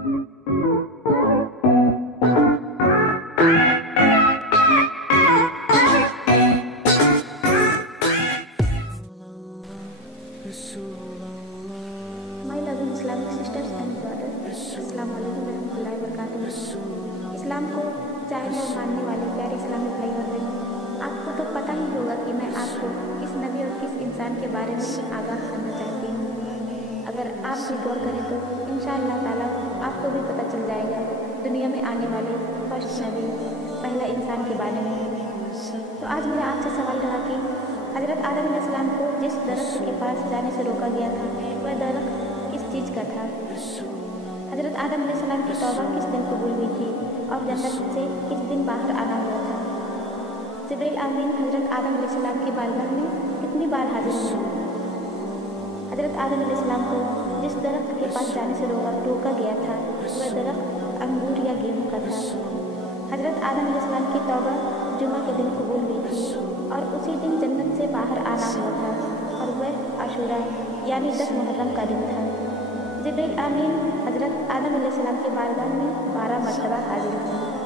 My loving Islamic sisters and brothers, अस्सलाम वालेकुम रहमतुल्लाहि व बरकातुहू। इस्लाम को जानने और मानने वाले प्यारे इस्लामी भाई और बहनों, आपको तो पता ही होगा कि मैं आपको किस नबी और किस इंसान के बारे में आगाह करना चाहती हूँ। अगर आप भी गौर करें तो इंशाअल्लाह ताला आपको भी पता चल जाएगा दुनिया में आने वाले फर्स्ट नबी, पहला इंसान के बारे में। तो आज मेरा आपसे सवाल रहा कि हज़रत आदम अलैहिस्सलाम को जिस दरख्त के पास जाने से रोका गया था वह दरख्त किस चीज़ का था? हज़रत आदम अलैहिस्सलाम की तौबा किस दिन कबूल हुई थी और जन्नत से किस दिन बाहर आना हुआ था? जिब्रील आमीन हज़रत आदम अलैहिस्सलाम की बारगाह में कितनी बार हाजिर हुए? हज़रत आदम अलैहिस्सलाम को जिस दरख्त के पास जाने से रोका गया था वह दरख्त अंगूर या गेहूँ का था। हज़रत आदम अलैहिस्सलाम की तौबा जुमा के दिन कबूल हुई थी और उसी दिन जन्नत से बाहर आना हुआ था और वह आशूरा यानी 10 मुहर्रम का दिन था। जिब्रील आमीन हज़रत आदम अलैहिस्सलाम की बारगाह में 12 मरतबा हाजिर हुए।